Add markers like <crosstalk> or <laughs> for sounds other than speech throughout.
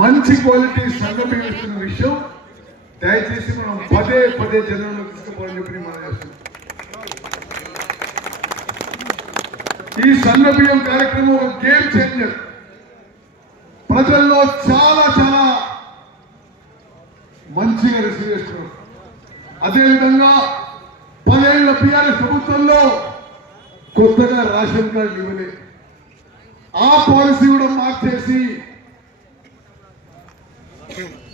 మంచి క్వాలిటీ సంఘం ఇస్తున్న విషయం. దయచేసి మనం పదే పదే జనంలో తీసుకుపోవాలని చెప్పి మనం చేస్తున్నాం ఈ సన్న బియ్యం కార్యక్రమం ఒక గేమ్ చేంజర్ ప్రజల్లో చాలా చాలా మంచిగా రిసీవ్ చేస్తున్నారు. అదేవిధంగా పదేళ్ళ పిఆర్ఎస్ ప్రభుత్వంలో కొత్తగా రేషన్ కార్డు ఇవ్వలే ఆ పాలసీ కూడా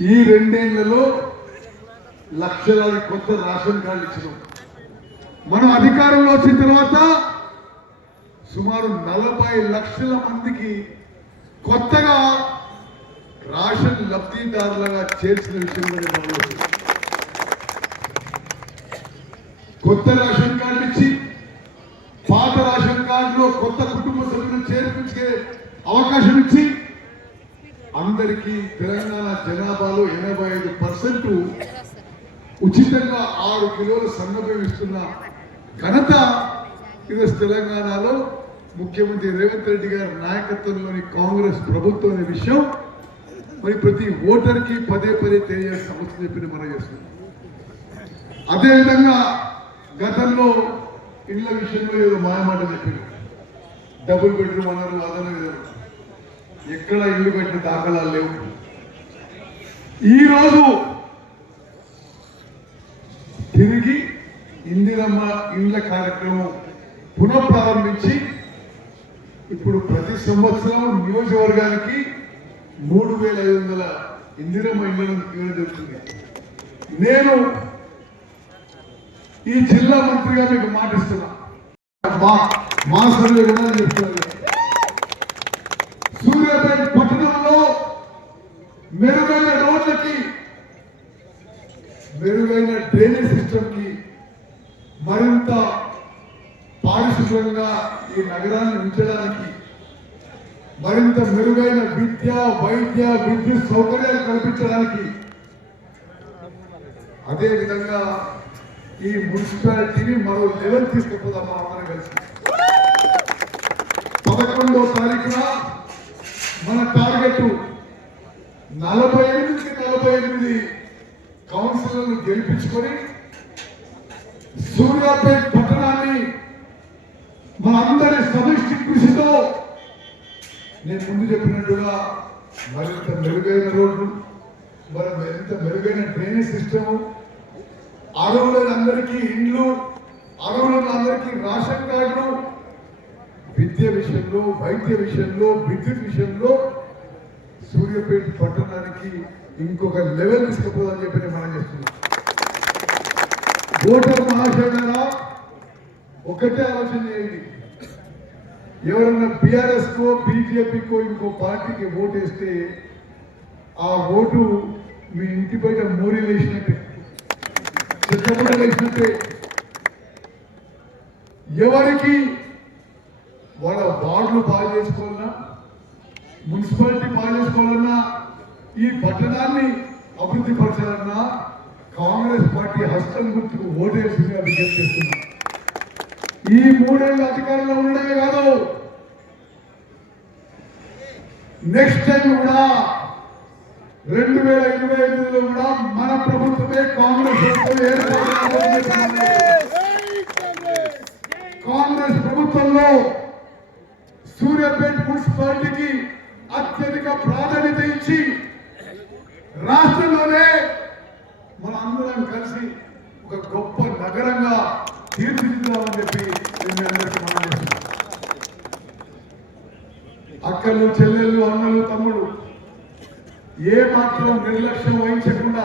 ఈ రెండేళ్ళలో లక్షలాది కొత్త రేషన్ కార్డు ఇచ్చినాం. మనం అధికారంలో వచ్చిన తర్వాత సుమారు నలభై లక్షల మందికి కొత్తగా రాషన్ లబ్ధిదారులుగా చేర్చిన విషయం కూడా కొత్త రేషన్ కార్డు ఇచ్చి పాత రేషన్ కార్డులో కొత్త కుటుంబ సభ్యులను చేర్పించే అవకాశం ఇచ్చి అందరికీ తెలంగాణ జనాభాలో ఎనభై ఐదు పర్సెంట్ ఉచితంగా ఆరు కిలోల సన్నబియ్యం ఇస్తున్న ఘనత ఈరోజు తెలంగాణలో ముఖ్యమంత్రి రేవంత్ రెడ్డి గారి నాయకత్వంలోని కాంగ్రెస్ ప్రభుత్వం అనే విషయం మరి ప్రతి ఓటర్కి పదే పదే తెలియాల్సిన అవసరం చెప్పిన మనం చేస్తున్నాం. అదేవిధంగా గతంలో ఇళ్ళ విషయంలో ఏదో మాయమాట చెప్పింది డబుల్ బెడ్రూమ్ అన్నారు అదనం ఎక్కడ ఇల్లు కట్టిన దాఖలాలు లేవు. ఈరోజు తిరిగి ఇందిరమ్మ ఇండ్ల కార్యక్రమం పునఃప్రారంభించి ఇప్పుడు ప్రతి సంవత్సరం నియోజకవర్గానికి మూడు వేల ఐదు వందల ఇందిరమ్మ ఇళ్ళను ఇవ్వడం జరుగుతుంది. నేను ఈ జిల్లా మంత్రిగా మీకు మాటిస్తున్నా. మా మా చెప్తున్నాను సూర్యాపేట పట్టణంలో మెరుగైన రోడ్లకి మెరుగైన డ్రైనేజ్ సిస్టమ్కి మరింత పారిశుభ్రంగా ఈ నగరాన్ని ఉంచడానికి మరింత మెరుగైన విద్య వైద్య విద్యుత్ సౌకర్యాలు కల్పించడానికి అదే విధంగా ఈ మున్సిపాలిటీని మరో లెవెల్ తీసుకుపోదాం మనం అందరం కలిసి. పదకొండో తారీఖున మన టార్గెట్ నలభై ఎనిమిదికి నలభై ఎనిమిది కౌన్సిలర్లు గెలిపించుకొని సూర్యాపేట పట్టణాన్ని మనందరి అందరి నేను ముందు చెప్పినట్టుగా మరింత మెరుగైన రోడ్లు మరి మరింత మెరుగైన డ్రైనేజ్ సిస్టము అర్హులందరికీ ఇండ్లు అర్హులందరికీ రేషన్ కార్డులు విద్య విషయంలో వైద్య విషయంలో విద్యుత్ విషయంలో సూర్యాపేట పట్టణానికి ఇంకొక లెవెల్ తీసుకుపోదని చెప్పి నేను మనం చేస్తున్నాం. ఓటర్ మహాశయ ఒకటే ఆలోచన చేయండి. ఎవరన్నా బీఆర్ఎస్కో బీజేపీకో ఇంకో పార్టీకి ఓటు వేస్తే ఆ ఓటు మీ ఇంటి బయట మూరీలు వేసినట్టే చెత్తబుడ్డ వేసినట్టే ఎవరికి వాళ్ళ వార్డులు బాగు చేసుకోవాలన్నా మున్సిపాలిటీ బాగు చేసుకోవాలన్నా ఈ పట్టణాన్ని అభివృద్ధి పరచాలన్నా కాంగ్రెస్ పార్టీ హస్తం గుర్తుకు ఓటేసింది విజ్ఞప్తి చేస్తున్నా ఈ మూడేళ్ళు అధికారంలో ఉండడమే కాదు. నెక్స్ట్ టైం కూడా రెండు వేల ఇరవై ఐదులో కూడా మన ప్రభుత్వమే కాంగ్రెస్ ప్రభుత్వం ఏర్పడుతుందని కాంగ్రెస్ ప్రభుత్వంలో సూర్యాపేట మున్సిపాలిటీకి అత్యధిక ప్రాధాన్యత ఇచ్చి రాష్ట్రంలోనే మన అందరం కలిసి ఒక గొప్ప నగరంగా తీర్చిదిద్దామని చెప్పి నేను మీ అందరికీ మనం చేస్తున్నాను అక్కలు చెల్లెళ్ళు అన్నలు తమ్ముడు ఏ మాత్రం నిర్లక్ష్యం వహించకుండా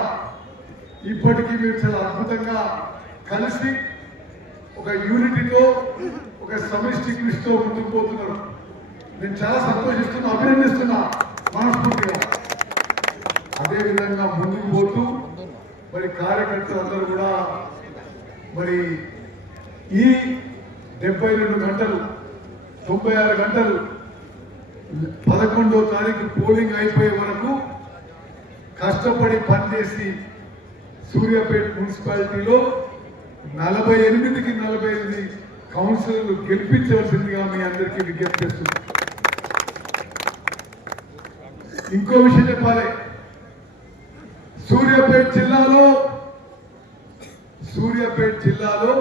ఇప్పటికీ మీరు చాలా అద్భుతంగా కలిసి ఒక యూనిటీతో ఒక సమిష్టి కృషితో ముందుకు పోతున్నారు. నేను చాలా సంతోషిస్తున్నా అభినందిస్తున్నా మనస్ఫూర్తిగా. అదేవిధంగా ముందుకు పోతూ మరి కార్యకర్తలందరూ కూడా మరి ఈ డెబ్బై రెండు గంటలు తొంభై ఆరు గంటలు పదకొండో తారీఖు పోలింగ్ అయిపోయే వరకు కష్టపడి పనిచేసి సూర్యాపేట మున్సిపాలిటీలో నలభై ఎనిమిదికి నలభై ఎనిమిది కౌన్సిలర్లు గెలిపించవలసిందిగా మీ అందరికీ విజ్ఞప్తి చేస్తున్నాను ఇంకో విషయం చెప్పాలి. సూర్యాపేట జిల్లాలో సూర్యాపేట జిల్లాలో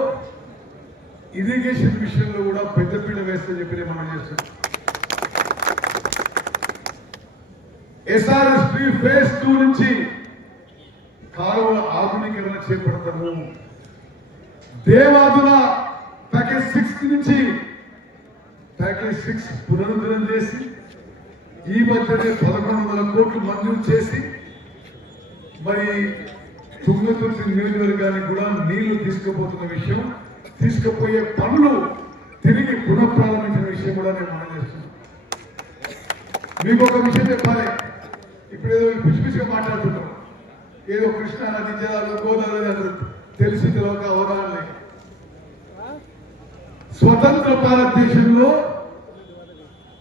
ఇరిగేషన్ విషయంలో కూడా పెద్దపీట వేస్తే చెప్పి మనం చేస్తున్నాం. ఎస్ఆర్ఎస్పి ఫేజ్ టూ నుంచి కాలువల ఆధునీకరణ చేపడతాము. దేవాదుల ప్యాకేజ్ సిక్స్ నుంచి ప్యాకేజ్ సిక్స్ పునరుద్ధరణ చేసి ఈ మధ్యనే పదకొండు వందల కోట్లు మంజూరు చేసి మరి తుంగతుర్తి నియోజకవర్గానికి కూడా నీళ్ళు తీసుకుపోతున్న విషయం తీసుకుపోయే పనులు తిరిగి పునఃప్రారంభించిన విషయం కూడా నేను మనం చేస్తున్నాను. మీకు ఒక విషయం చెప్పాలి. ఇప్పుడు ఏదో పిచ్చి పిచ్చిగా మాట్లాడుతున్నాం ఏదో కృష్ణ నది జలాలు గోదావరి అందరూ తెలిసి తెలియక అవగాహన లేక. స్వతంత్ర భారతదేశంలో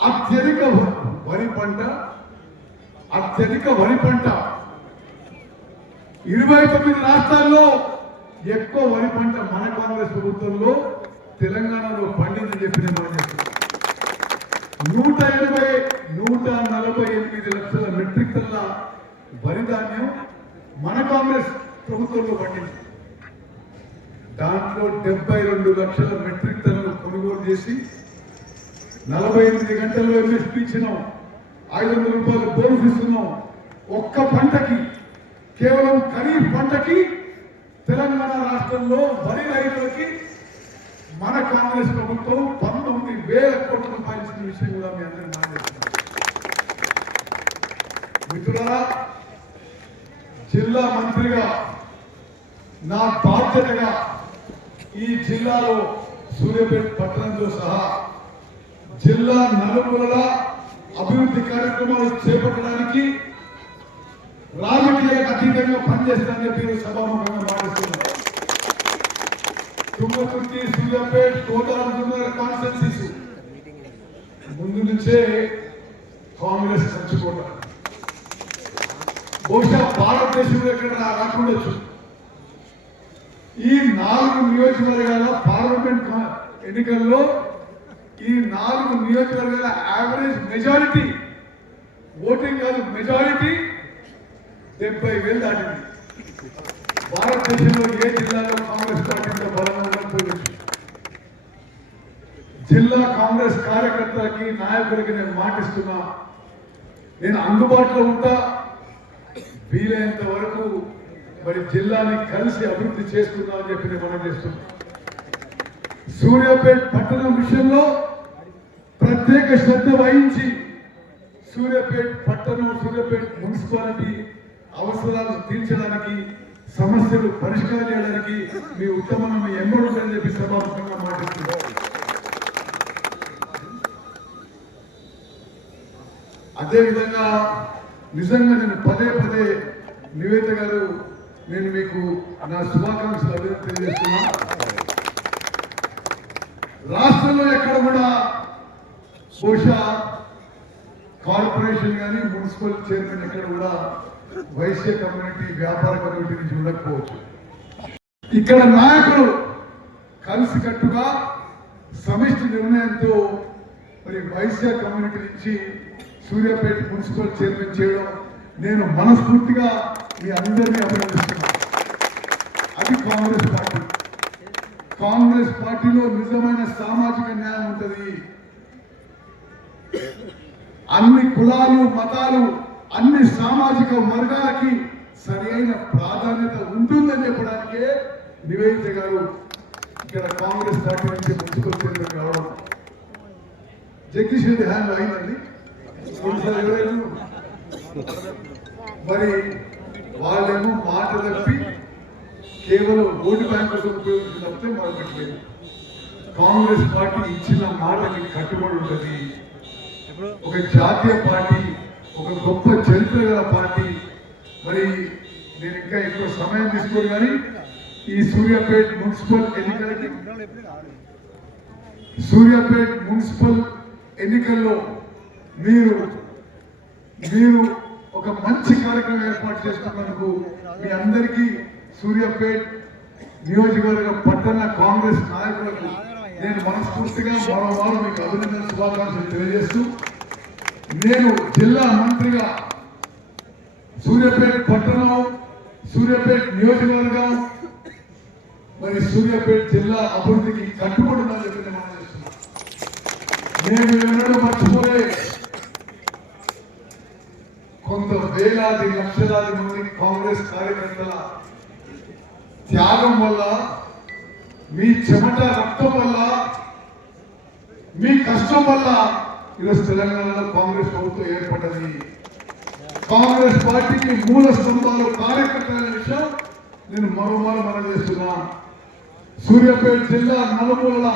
అత్యధిక వరి పంట అత్యధిక వరి పంట. ఇరవై తొమ్మిది రాష్ట్రాల్లో ఎక్కువ వరి పంట మన కాంగ్రెస్ ప్రభుత్వంలో తెలంగాణలో పండిందని చెప్పి నేను నూట ఎనభై నూట నలభై ఎనిమిది లక్షల మెట్రిక్ టన్ల వరి ధాన్యం మన కాంగ్రెస్ ప్రభుత్వంలో పండింది. దాంట్లో డెబ్బై రెండు లక్షల మెట్రిక్ టన్నులు కొనుగోలు చేసి నలభై ఎనిమిది గంటల్లో ఎంఎస్పీ ఇచ్చినాం. ఐదు వందల రూపాయలు బోనస్ ఇస్తున్నాం. ఒక్క పంటకి కేవలం ఖరీఫ్ పంటకి తెలంగాణ రాష్ట్రంలో వరి రైతులకి మన కాంగ్రెస్ ప్రభుత్వం పంతొమ్మిది వేల కోట్ల రూపాయలు ఇచ్చిన విషయం కూడా మీ అందరికీ మాట్లాడుతున్నాం మిత్రులారా జిల్లా మంత్రిగా నా బాధ్యతగా ఈ జిల్లాలో సూర్యాపేట పట్టణంతో సహా జిల్లా నలుమూలల అభివృద్ధి కార్యక్రమాలు చేపట్టడానికి రాజకీయాలకు అతీతంగా పనిచేస్తానని చెప్పి సభాముఖంగా మాట్లాడుతున్నాను. తుంగతుర్తి సూర్యాపేట కోటాల కాన్స్టెన్సీస్ ముందు నుంచే కాంగ్రెస్ చచ్చిపోతారు. బహుశా భారతదేశంలో ఎక్కడ రాకుండొచ్చు ఈ నాలుగు నియోజకవర్గాల పార్లమెంట్ కా- ఎన్నికల్లో ఈ నాలుగు నియోజకవర్గాల యావరేజ్ మెజారిటీ ఓటింగ్ కాదు మెజారిటీ డెబ్బై వేలు దాటింది. భారతదేశంలో ఏ జిల్లాలో కాంగ్రెస్ పార్టీ బలమైన ఉండకపోవచ్చు జిల్లా కాంగ్రెస్ కార్యకర్తలకి నాయకులకి నేను మాటిస్తున్నా. నేను అందుబాటులో ఉంటా. వీలైనంత వరకు మరి జిల్లాని కలిసి అభివృద్ధి చేసుకుందామని చెప్పి నేను మనం చేస్తున్నాం. సూర్యాపేట పట్టణం విషయంలో ప్రత్యేక శ్రద్ధ వహించి సూర్యాపేట పట్టణం సూర్యాపేట మున్సిపాలిటీ అవసరాలు తీర్చడానికి సమస్యలు పరిష్కారం చేయడానికి మీ ఉత్తమం మీ ఎంబడు అని చెప్పి సభాముఖంగా మాట్లాడుతున్నారు అదేవిధంగా నిజంగా నేను పదే పదే నివేదిత గారు నేను మీకు నా శుభాకాంక్షలు అభివృద్ధి తెలియజేస్తున్నా. రాష్ట్రంలో ఎక్కడ కూడా బహుశా కార్పొరేషన్ కానీ మున్సిపల్ చైర్మన్ ఎక్కడ కూడా వైశ్య కమ్యూనిటీ వ్యాపార కమ్యూనిటీ నుంచి ఉండకపోవచ్చు. ఇక్కడ నాయకులు కలిసికట్టుగా సమిష్టి నిర్ణయంతో మరి వైశ్య కమ్యూనిటీ నుంచి సూర్యాపేట మున్సిపల్ చైర్మన్ చేయడం నేను మనస్ఫూర్తిగా మీ అందరినీ అభినందిస్తున్నాను. అది కాంగ్రెస్ పార్టీ. కాంగ్రెస్ పార్టీలో నిజమైన సామాజిక న్యాయం ఉంటుంది. అన్ని కులాలు మతాలు అన్ని సామాజిక వర్గాలకి సరైన ప్రాధాన్యత ఉంటుందని చెప్పడానికే నివేదిత గారు ఇక్కడ కాంగ్రెస్ పార్టీ నుంచి ముందుకొచ్చేందుకు రావడం. జగదీష్ రెడ్డి హ్యాండ్ అయిందండి <laughs> మరి వాళ్ళేమో మాట తప్పి కేవలం ఓటు బ్యాంక్ కోసం ఉపయోగించి తప్పితే మరొకట్లేదు కాంగ్రెస్ పార్టీ ఇచ్చిన మాటకి కట్టుబడి ఉంటుంది. ఒక జాతీయ పార్టీ ఒక గొప్ప చరిత్ర గల పార్టీ. మరి నేను ఇంకా ఎక్కువ సమయం తీసుకోను కానీ ఈ సూర్యాపేట్ మున్సిపల్ ఎన్నికలకి సూర్యాపేట్ మున్సిపల్ ఎన్నికల్లో మీరు మీరు ఒక మంచి కార్యక్రమం ఏర్పాటు చేస్తున్నందుకు మీ అందరికీ సూర్యాపేట్ నియోజకవర్గ పట్టణ కాంగ్రెస్ నాయకులకు నేను మనస్ఫూర్తిగా మరోమారు మీకు అభినందన శుభాకాంక్షలు తెలియజేస్తూ నేను జిల్లా మంత్రిగా సూర్యాపేట పట్టణం సూర్యాపేట నియోజకవర్గం మరి సూర్యాపేట జిల్లా అభివృద్ధికి కట్టుబడి ఉందని చెప్పి నేను మనం నేను ఎన్నడూ మర్చిపోలే కొంత వేలాది లక్షలాది మంది కాంగ్రెస్ కార్యకర్తల త్యాగం వల్ల మీ చెమట రక్తం వల్ల మీ కష్టం వల్ల ఈరోజు తెలంగాణలో కాంగ్రెస్ ప్రభుత్వం ఏర్పడ్డది. కాంగ్రెస్ పార్టీకి మూల స్తంభాలు కార్యకర్తల విషయం నేను మరోమారు మనం చేస్తున్నా. సూర్యాపేట జిల్లా నలుమూలల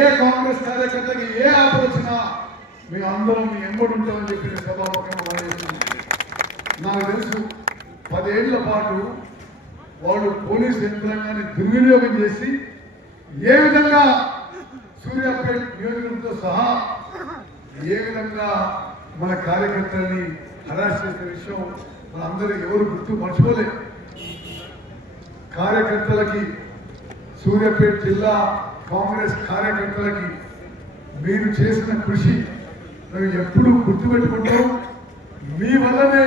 ఏ కాంగ్రెస్ కార్యకర్తకి ఏ ఆలోచన మేము అందరం మీ ఎంబడి ఉంటామని చెప్పి నేను సభాముఖంగా నాకు తెలుసు పదేళ్ళ పాటు వాళ్ళు పోలీస్ యంత్రాంగాన్ని దుర్వినియోగం చేసి ఏ విధంగా సూర్యాపేట నియోజకవర్గంతో సహా ఏ విధంగా మన కార్యకర్తలని హరాస్ చేసే విషయం మనందరూ ఎవరు గుర్తు మర్చిపోలేదు కార్యకర్తలకి సూర్యాపేట జిల్లా కాంగ్రెస్ కార్యకర్తలకి మీరు చేసిన కృషి మేము ఎప్పుడు గుర్తుపెట్టుకుంటాం. మీ వల్లనే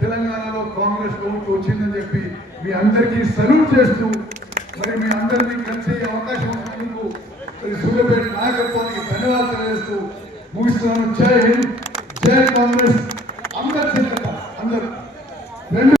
తెలంగాణలో కాంగ్రెస్ ప్రభుత్వం వచ్చిందని చెప్పి మీ అందరికీ సల్యూట్ చేస్తూ మరి మీ అందరినీ కలిసి అవకాశం ఉన్నందుకు మరి సూర్యపేట నాయకత్వానికి ధన్యవాదాలు తెలియజేస్తూ ముగిస్తున్నాను. జై హింద్ జై కాంగ్రెస్. అందరి అందరూ రెండు